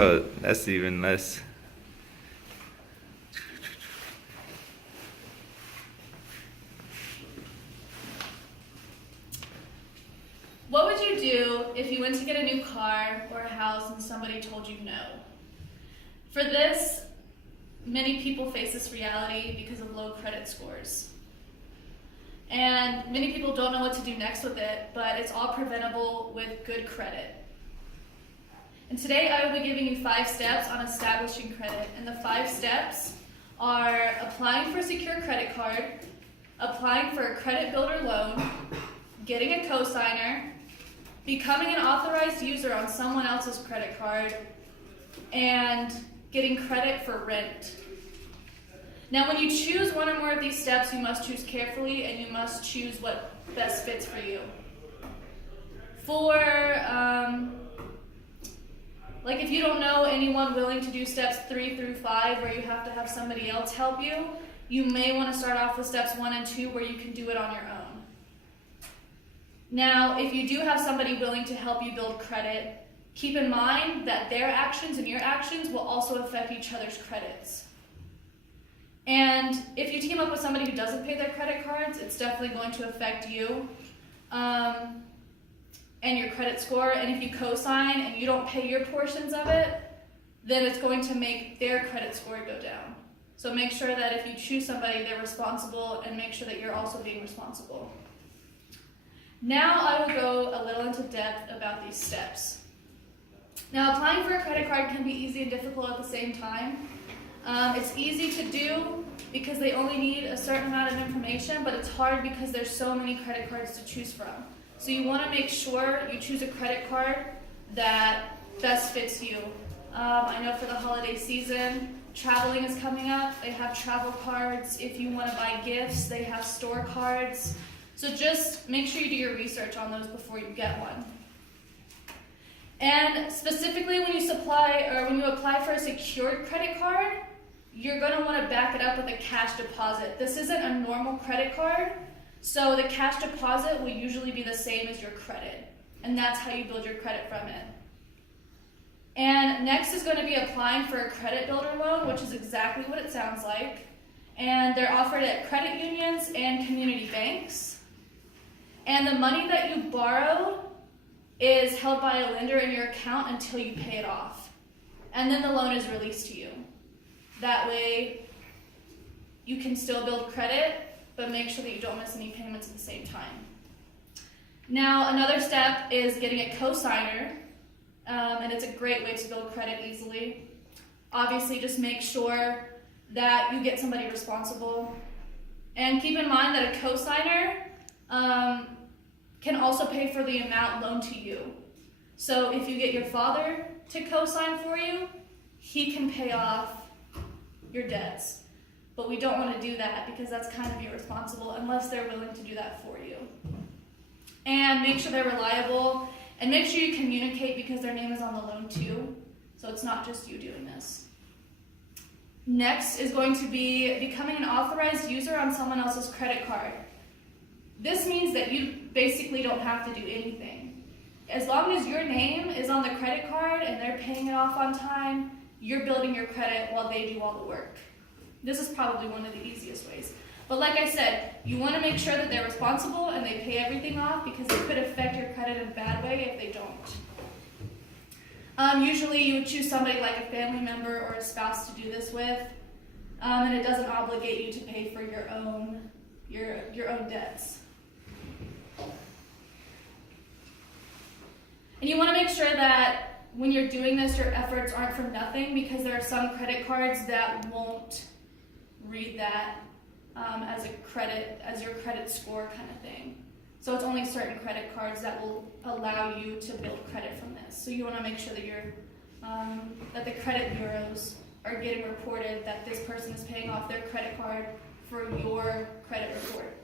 Oh, that's even less. What would you do if you went to get a new car or a house and somebody told you no? For this, many people face this reality because of low credit scores. And many people don't know what to do next with it, but it's all preventable with good credit. And today I will be giving you 5 steps on establishing credit. And the 5 steps are applying for a secure credit card, applying for a credit builder loan, getting a cosigner, becoming an authorized user on someone else's credit card, and getting credit for rent. Now, when you choose one or more of these steps, you must choose carefully and you must choose what best fits for you. Like if you don't know anyone willing to do steps 3 through 5 where you have to have somebody else help you, you may want to start off with steps 1 and 2 where you can do it on your own. Now, if you do have somebody willing to help you build credit, keep in mind that their actions and your actions will also affect each other's credits. And if you team up with somebody who doesn't pay their credit cards, it's definitely going to affect you and your credit score. And if you co-sign and you don't pay your portions of it, then it's going to make their credit score go down. So make sure that if you choose somebody, they're responsible, and make sure that you're also being responsible. Now I will go a little into depth about these steps. Now, applying for a credit card can be easy and difficult at the same time. It's easy to do because they only need a certain amount of information, but it's hard because there's so many credit cards to choose from. So you want to make sure you choose a credit card that best fits you. I know for the holiday season, traveling is coming up. They have travel cards. If you want to buy gifts, they have store cards. So just make sure you do your research on those before you get one. And specifically when you apply for a secured credit card, you're going to want to back it up with a cash deposit. This isn't a normal credit card, so the cash deposit will usually be the same as your credit, and that's how you build your credit from it. And next is going to be applying for a credit builder loan, which is exactly what it sounds like. And they're offered at credit unions and community banks. And the money that you borrow is held by a lender in your account until you pay it off. And then the loan is released to you. That way, you can still build credit, but make sure that you don't miss any payments at the same time. Now, another step is getting a cosigner, and it's a great way to build credit easily. Obviously, just make sure that you get somebody responsible. And keep in mind that a cosigner can also pay for the amount loaned to you. So if you get your father to co-sign for you, he can pay off your debts. But we don't want to do that because that's kind of irresponsible unless they're willing to do that for you. And make sure they're reliable, and make sure you communicate because their name is on the loan too. So it's not just you doing this. Next is going to be becoming an authorized user on someone else's credit card. This means that you basically don't have to do anything. As long as your name is on the credit card and they're paying it off on time, you're building your credit while they do all the work. This is probably one of the easiest ways. But like I said, you want to make sure that they're responsible and they pay everything off because it could affect your credit in a bad way if they don't. Usually you would choose somebody like a family member or a spouse to do this with, and it doesn't obligate you to pay for your own debts. And you want to make sure that when you're doing this, your efforts aren't for nothing, because there are some credit cards that won't read that as your credit score kind of thing. So it's only certain credit cards that will allow you to build credit from this. So you want to make sure that that the credit bureaus are getting reported that this person is paying off their credit card for your credit report.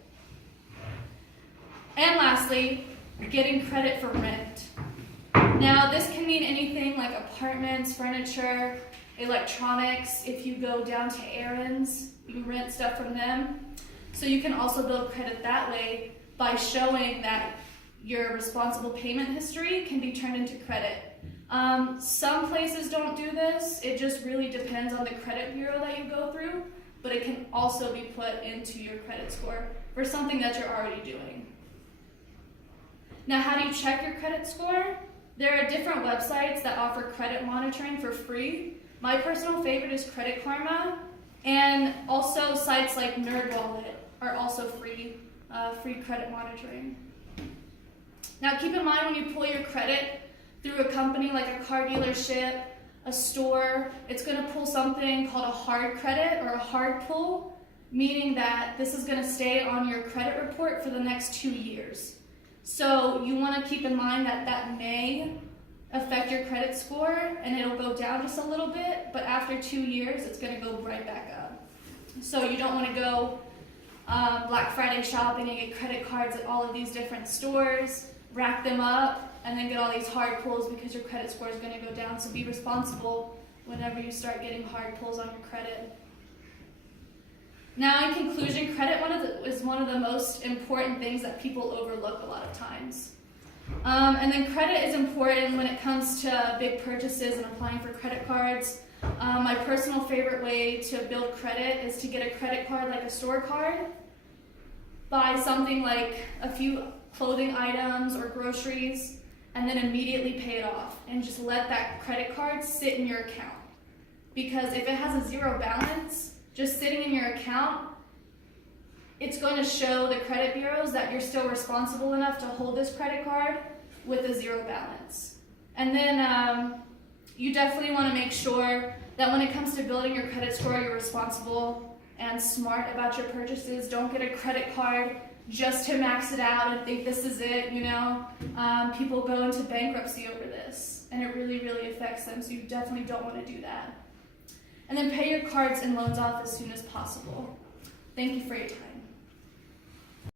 And lastly, getting credit for rent. Now, this can mean anything like apartments, furniture, electronics. If you go down to errands, you rent stuff from them. So you can also build credit that way by showing that your responsible payment history can be turned into credit. Some places don't do this. It just really depends on the credit bureau that you go through, but it can also be put into your credit score for something that you're already doing. Now, how do you check your credit score? There are different websites that offer credit monitoring for free. My personal favorite is Credit Karma, and also sites like NerdWallet are also free credit monitoring. Now, keep in mind when you pull your credit through a company like a car dealership, a store, it's going to pull something called a hard credit or a hard pull, meaning that this is going to stay on your credit report for the next 2 years. So you want to keep in mind that that may affect your credit score and it'll go down just a little bit, but after 2 years, it's going to go right back up. So you don't want to go Black Friday shopping and get credit cards at all of these different stores, rack them up, and then get all these hard pulls because your credit score is going to go down. So be responsible whenever you start getting hard pulls on your credit. Now, in conclusion, credit is one of the most important things that people overlook a lot of times. And then credit is important when it comes to big purchases and applying for credit cards. My personal favorite way to build credit is to get a credit card like a store card, buy something like a few clothing items or groceries, and then immediately pay it off and just let that credit card sit in your account. Because if it has a zero balance, just sitting in your account, it's going to show the credit bureaus that you're still responsible enough to hold this credit card with a zero balance. And then you definitely want to make sure that when it comes to building your credit score, you're responsible and smart about your purchases. Don't get a credit card just to max it out and think this is it, you know. People go into bankruptcy over this, and it really, really affects them, so you definitely don't want to do that. And then pay your cards and loans off as soon as possible. Thank you for your time.